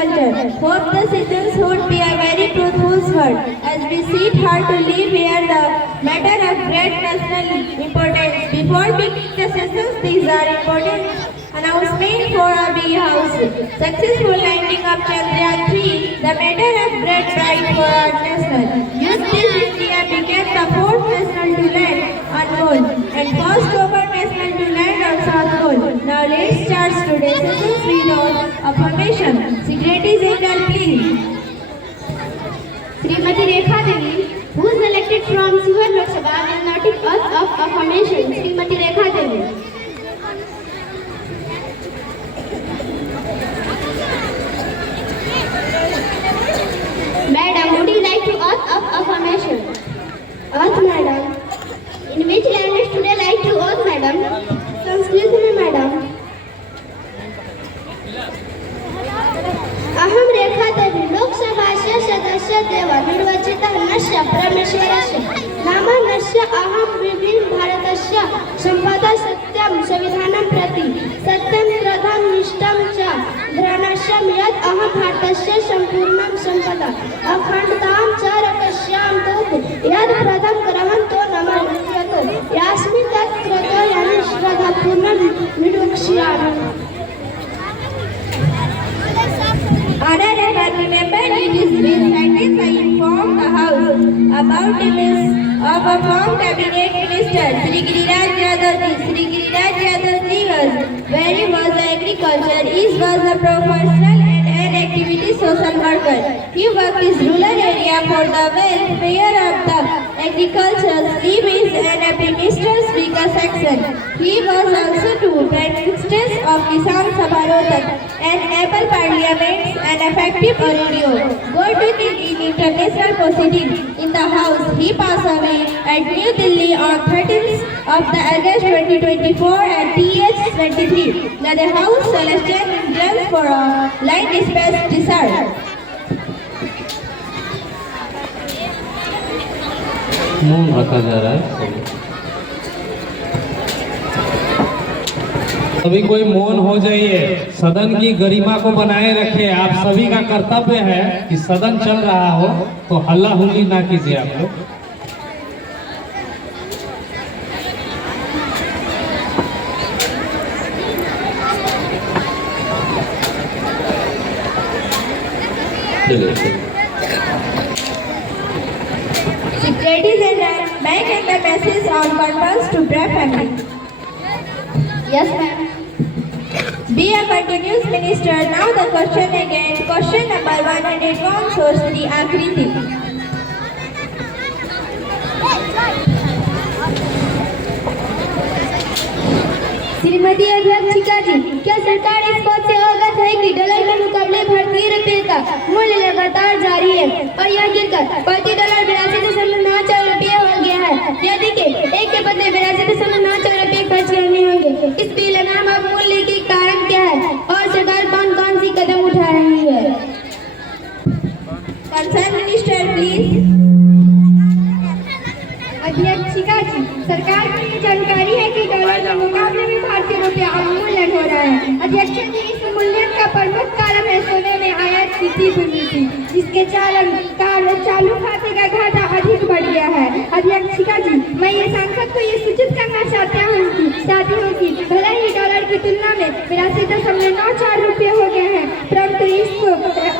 agriculture. Hope the citizens would be a very truthful word. As we sit here to live here, the matter of great national importance. Before beginning the sessions, these are important announcement for our bee house. Successful landing of Chandrayaan 3, the matter of great pride for our nation. Youth this India became the fourth national to land on Moon and first over national to land on South Pole. Now let's start today's sessions with our affirmation. Secretary General, please. Srimati Rekha Devi, who is elected from Suwar Lok Sabha, will not take oath of affirmation. Srimati Rekha Devi. Madam, would you like to oath of affirmation? Oath, madam. In which language would you like to oath, madam? Sanskrit में, madam. अहम रेखा देवी लोकसभास्य सदस्यत्वेन निर्वाचितः नस्य परमेश्वरस्य नामस्य अहं विभिन्न भारतस्य सम्पदा सत्यं संविधानं प्रति सत्यं प्रथम निष्ठं च ध्यानस्य यत् अहं भारतस्य सम्पूर्णं सम्पदा अखण्डतां च रक्षामि तत् यत् प्रथम ग्रहणतो नमो यास्मिन् तत् कृतो यानि श्रद्धापूर्वं निरीक्ष्यामि. Honorable member, it is been practiced I inform the House about the list of a former cabinet minister, Sri Giriraj Yadavji. Sri Giriraj Yadavji was agriculture, he was a professional and an activity social worker. He worked in rural area for the welfare of the agriculture. He is an minister speaker section. He was also two prime ministers of Kisan Sabha Rohtak and able parliaments and effective radio. Good in international proceedings in the House. He passed away at New Delhi on 13th of the August 2024 at th 23. Now the House Celestial Angels for a line dispatch desired. मौन रखा जा रहा है. सभी कोई मौन हो जाइए. सदन की गरिमा को बनाए रखिए. आप सभी का कर्तव्य है कि सदन चल रहा हो तो हल्ला हुल्ली ना कीजिए आप लोग. Ladies and gentlemen, may I get the message on conference to brief family? Yes, ma'am. Be a continuous minister. Now the question again. Question number 101, source 3, Akriti. Shrimati अध्यक्षिका जी, क्या सरकार इस बात से अवगत है कि डॉलर के मुकाबले भारतीय रुपये का मूल्य लगातार जारी है और यह गिरकर प्रति डॉलर 82.94 रुपये हो गया है? यदि के एक के बदले 82.94 रुपये खर्च करने होंगे, इस बेलगाम मूल्य के कारण क्या है और सरकार कौन कौन सी कदम उठा रही है? Concerned minister, please. अध्यक्षिका जी, सरकार को ये जानकारी है कि डॉलर के मुकाबले में भारतीय रुपया अवमूल्यन हो रहा है. अध्यक्षिका जी, इस मूल्यन का प्रमुख कारण है सोने में आयात की नीति, जिसके चालू खाते का घाटा अधिक बढ़ गया है. अध्यक्षिका जी, मैं ये सांसद को ये सूचित करना चाहती हूँ कि भले ही डॉलर की तुलना में 82.94 रुपये हो गए हैं, परंतु इसको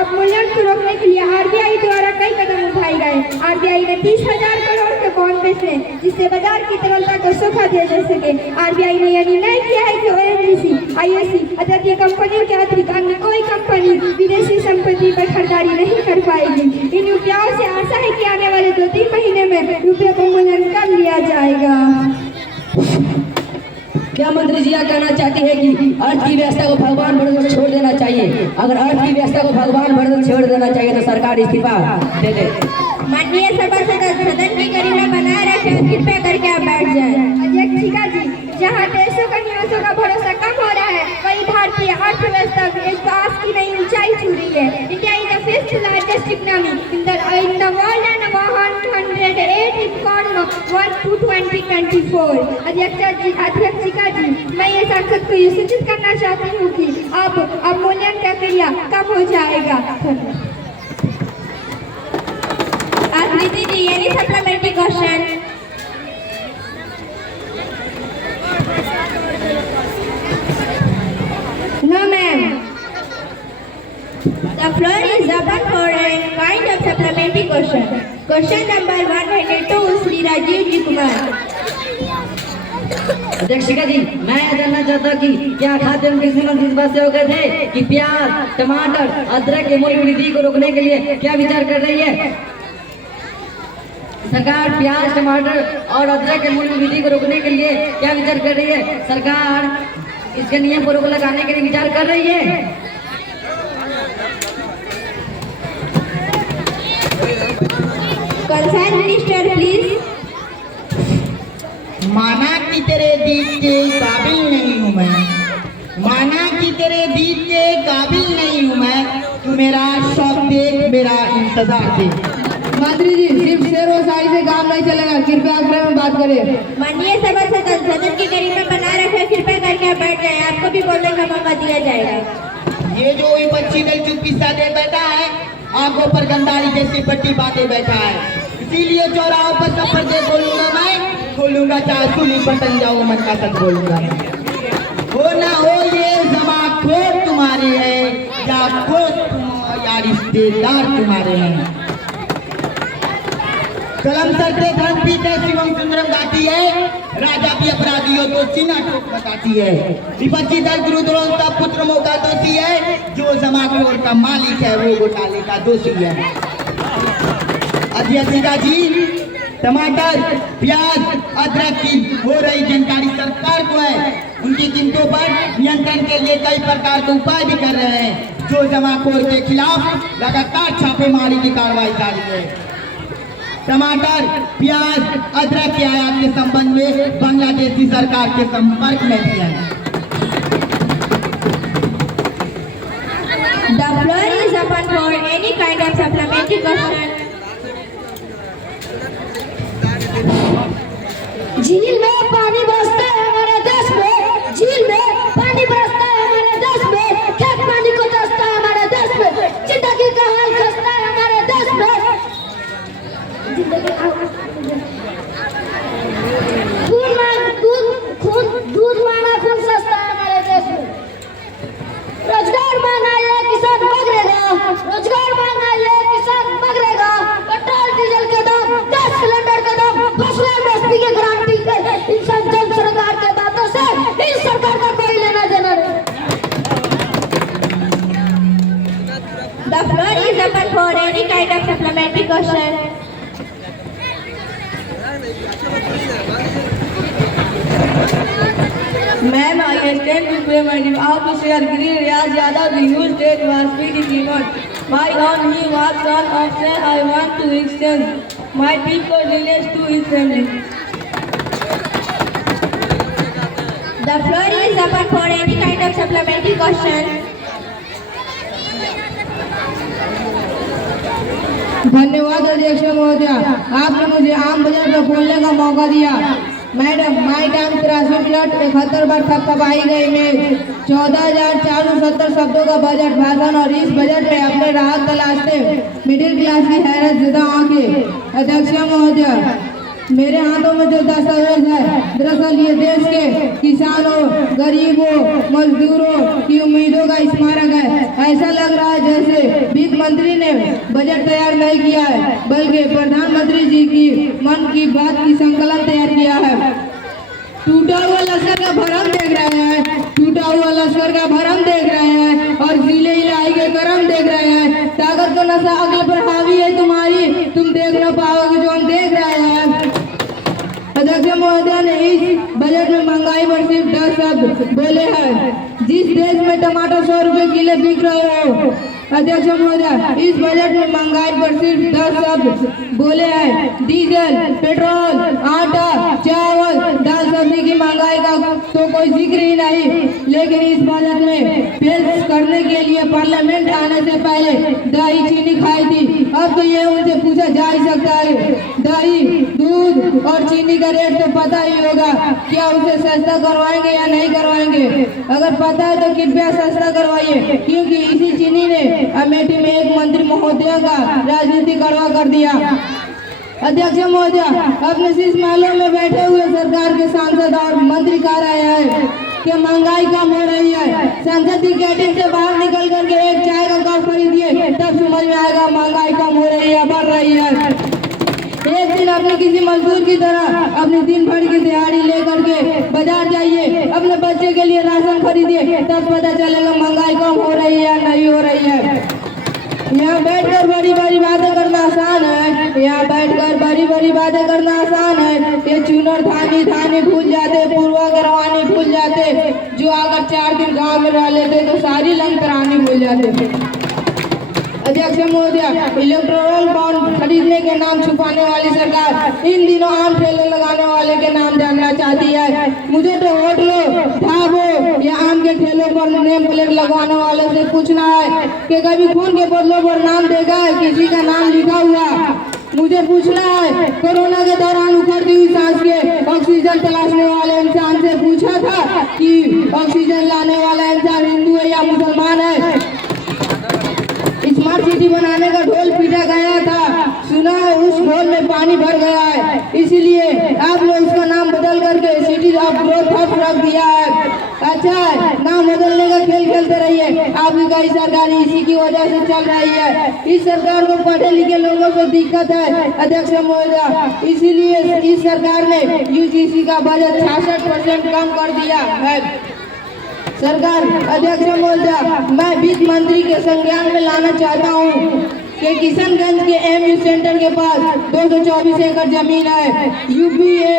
अवमूल्यन को रोकने के लिए RBI द्वारा कई कदम उठाए गए. RBI ने 30,000 करोड़ के बॉन्ड बेचे जिससे बाजार की तरलता को सोखा दिया जा सके. RBI ने यह निर्णय किया है कि ONGC, IOC आदि कंपनियों के अतिरिक्त अन्य कोई कंपनी विदेशी संपत्ति पर खरीदारी नहीं कर पाएगी. इन रुपयों से आशा है कि आने वाले 2-3 महीने में रुपये का मूल्यांकन कर लिया जाएगा. क्या मंत्री जी कहना चाहती है कि अर्थ की व्यवस्था को भगवान भरोसे छोड़ देना चाहिए? अगर अर्थ की व्यवस्था को भगवान भरोसे छोड़ देना चाहिए तो सरकार इस्तीफा दे दे. माननीय सभासद, सदन की गरिमा बनाए रखें. कृपया करके आप बैठ जाएं. अध्यक्षिका जी, जहाँ देशों का निवेशों का भरोसा कम हो रहा है, वही भारतीय अर्थव्यवस्था विकास की नई ऊंचाई छू रही है. India is the 5th largest economy in the world and 108 record 1/2/2024। अध्यक्षिका जी, मैं ये सांसद को ये सूचित करना चाहती हूँ कि अब अवमूल्यन प्रक्रिया कब हो जाएगा। आकृति जी, any supplementary question? No, ma'am. The floor is open for a kind of supplementary question. Question number 102, Sri Rajiv Ji Kumar. अध्यक्षिका जी, मैं यह जानना चाहता हूँ कि क्या खाद्य एवं कृषि मंत्री इस बात से अवगत है कि प्याज, टमाटर, अदरक के मूल्य वृद्धि को रोकने के लिए क्या विचार कर रही है? सरकार प्याज, टमाटर और अदरक के मूल्य वृद्धि को रोकने के लिए क्या विचार कर रही है? सरकार इसके नियम पर रोक लगाने के लिए विचार कर रही है। Concerned Minister, please. माना कि तेरे दीद के काबिल नहीं हूँ मैं, माना कि तेरे दीद के काबिल नहीं हूँ मैं, तू मेरा शौक देख, मेरा इंतजार देख। मंत्री जी, सिर्फ शेर व शायरी से काम नहीं चलेगा, कृपया आग्रह में बात करें। माननीय सभासद, सदन की गरिमा बना रखे, कृपया करके आप बैठ जाए, आपको भी बोलने का मौका दिया जाएगा। ये जो विपक्षी दल चुप्पी दे बैठा है, आंखों पर गंदारी जैसी पट्टी बांधे बैठा है, इसीलिए चौराहों पर सफर दे बोलूंगा मैं, खोलूंगा चाहे सुली बटन जाओ, मन का सच बोलूंगा। हो ना हो ये जमा खोट तुम्हारे है, या खोट या रिश्तेदार तुम्हारे हैं। कलम सरते धर्म पीते शिवम सुंदरम गाती है, राजा भी अपराधियों को सीना ठोक बताती है। विपक्षी दल गुरुद्रोह का पुत्र मौका दोषी है, जो जमाखोर का मालिक है वो घोटाले का दोषी है। अध्यक्षिका जी, टमाटर, प्याज, अदरक की हो रही जानकारी सरकार को है, उनकी कीमतों पर नियंत्रण के लिए कई प्रकार के उपाय भी कर रहे हैं, जो जमाखोर के खिलाफ लगातार छापेमारी की कार्रवाई जारी है। टमाटर, प्याज, अदरक के आयात के संबंध में बांग्लादेशी सरकार के संपर्क में भी है। The floor is open for any kind of supplementary question. झील में पानी बरसता है हमारे देश में, झील में पानी बरसता है हमारे देश में, खेत पानी को तरसता है हमारे देश में, जिंदगी का हाल खस्ता है हमारे देश में, दूध मांगा खून सस्ता है हमारे देश में, रोजगार मांगा ये किसान मगरेगा, रोजगार मांगा ये किसान मगरेगा, पेट्रोल डीजल के दाम, गैस सिलेंडर के दाम, फसलें एमएसपी की गारंटी इंसान जन सरकार के बातों से इस सरकार का कोई लेना देना नहीं। The floor is open for any kind of supplementary question. Ma'am, I intend to pay my due. How to share Green Riyaz Yadav, the new state was pretty much. My own he was son of say I want to extend my deep condolences to his family. The floor is open for any kind of supplementary question. धन्यवाद अध्यक्ष महोदय, आपने मुझे आम budget में बोलने का मौका दिया। मैडम, माई टाइम 83 बार थपथपाई गई में 14,470 शब्दों का बजट भाषण, और इस बजट में अपने राहत तलाशते मिडिल क्लास की हैरत ज़दा आंखें। अध्यक्ष महोदय, मेरे हाथों में जो दस्तावेज है, दरअसल ये देश के किसानों, गरीबों, मजदूरों की उम्मीदों का स्मारक है। ऐसा लग रहा है जैसे वित्त मंत्री ने बजट तैयार नहीं किया है, बल्कि प्रधानमंत्री जी की मन की बात की संकलन तैयार किया है। टूटा हुआ लश्कर का भरम देख रहे हैं, टूटा हुआ लश्कर का भरम देख रहे हैं, और जिले इलाही के करम देख रहे हैं। ताकत का नशा अगले पर हावी है तुम्हारी, तुम देख न पाओगे जो हम देख रहे हैं। अध्यक्ष महोदय ने इस बजट में महंगाई पर सिर्फ 10 शब्द बोले हैं। जिस देश में टमाटर 100 रुपए किलो बिक रहे हो, अध्यक्ष महोदय, इस बजट में महंगाई पर सिर्फ 10 शब्द बोले हैं। डीजल, पेट्रोल, आटा, चावल, दाल सब्जी की महंगाई का तो कोई जिक्र ही नहीं। लेकिन इस बजट में पेश करने के लिए पार्लियामेंट आने से पहले दही चीनी खाई थी, अब तो ये उनसे पूछा जा ही सकता है महंगाई, दूध और चीनी का रेट तो पता ही होगा, क्या उसे सस्ता करवाएंगे या नहीं करवाएंगे? अगर पता है तो कृपया सस्ता करवाइए, क्योंकि इसी चीनी ने अमेठी में एक मंत्री महोदय का राजनीति कड़वा कर दिया। अध्यक्ष महोदय, अपने शीश महलों में बैठे हुए सरकार के सांसद और मंत्री कह रहे हैं कि महंगाई कम हो रही है। संसद की कैंटीन से बाहर निकल करके एक चाय का कप खरीदिए, तब समझ में आएगा महंगाई कम हो रही है, बढ़ रही है। एक दिन अपने किसी मजदूर की तरह अपनी दिन भर की दिहाड़ी लेकर के बाजार जाइए, अपने बच्चे के लिए राशन खरीदिए, तब पता चलेगा महंगाई कम हो रही है या नहीं हो रही है। यहाँ बैठकर बड़ी बड़ी बातें करना आसान है, यहाँ बैठकर बड़ी बड़ी बातें करना आसान है। ये चुनर धानी धानी भूल जाते, पूर्वा करवानी भूल जाते, जो अगर 4 दिन गांव में रह लेते तो सारी लंतरानी भूल जाते। अध्यक्ष महोदय, इलेक्टोरल बॉन्ड खरीदने के नाम छुपाने वाली सरकार इन दिनों आम ठेले लगाने वाले के नाम जानना चाहती है। मुझे तो होटलों, ढाबों या आम के ठेलों पर नेम प्लेट लगवाने वाले से पूछना है कि कभी खून के बोतलों पर नाम देखा है किसी का नाम लिखा हुआ? मुझे पूछना है कोरोना के दौरान उखड़ती हुई सांस के ऑक्सीजन तलाशने वाले इंसान से पूछा था कि ऑक्सीजन लाने वाला इंसान हिंदू है या मुसलमान है? स्मार्ट सिटी बनाने का ढोल पीटा गया था, सुना है उस ढोल में पानी भर गया है, इसलिए आपने उसका नाम बदल करके सिटी ऑफ ग्रोथ हब रख दिया है। अच्छा है, नाम बदलने का खेल खेलते रहिए, आपकी कई सरकारी इसी की वजह से चल रही है। इस सरकार को पढ़े लिखे लोगों को दिक्कत है अध्यक्ष महोदय, इसीलिए इस सरकार ने यूजीसी का बजट 66% कम कर दिया है। सरकार अध्यक्ष महोदय, मैं वित्त मंत्री के संज्ञान में लाना चाहता हूँ कि किशनगंज के एमयू सेंटर के पास 224 एकड़ जमीन है। यूपीए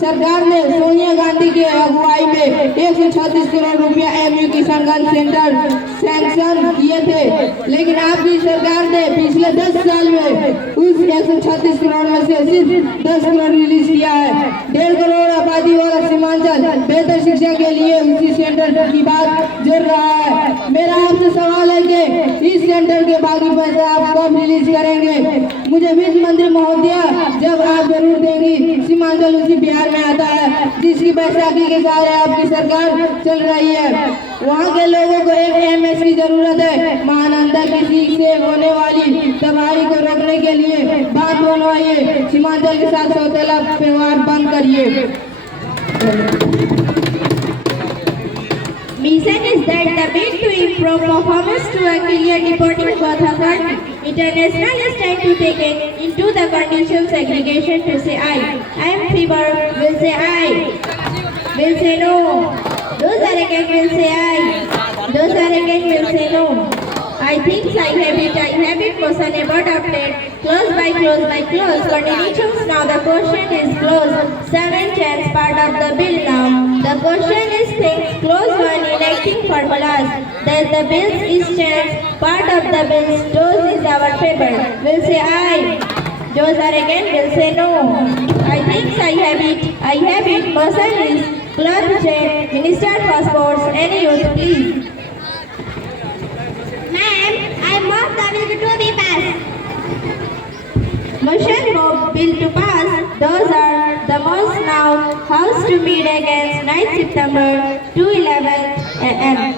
सरकार ने सोनिया गांधी के अगुवाई में 136 करोड़ रुपया एमयू किशनगंज सेंटर सैंक्शन किए थे, लेकिन आपकी सरकार ने पिछले 10 साल में उस 136 करोड़ में से सिर्फ 10 करोड़ रिलीज किया है। 1.5 करोड़ आबादी वाला सीमांचल बेहतर शिक्षा के लिए उसी सेंटर की बात जोड़ रहा है। मेरा आपसे सवाल है कि इस सेंटर के बाकी पैसे आप कब रिलीज करेंगे? मुझे वित्त मंत्री महोदय, जब आप जरूर देंगी। सीमांचल उसी बिहार में आता है जिसकी बैसाखी के सहारे आपकी सरकार चल रही है। वहाँ के लोगों को एक एमएस की जरूरत है। महानंदा किसी से होने वाली तबाही को रोकने के लिए बात बनवाइए, सीमांचल के साथ सौतेला व्यवहार बंद करिए। Mission is that the bid to improve performance to a clear reporting path authority. International is trying to take it into the condition segregation to say I am fever will say I, will say no. Those are again will say I, those are again will say no. I think I have it question about update. Close by close. Continuations now the question is closed. 7 chance part of the bill now. The question is things close one electing formulas. That the bills is chance part of the bills. Those is our paper. Will say I. Those are again will say no. I think I have it. Person is clerk check. Minister for sports. Any youth please. Ma'am, I move the bill to be passed. Motion for bill to pass. Those are the most now House to meet against 9 September 2:11 a.m.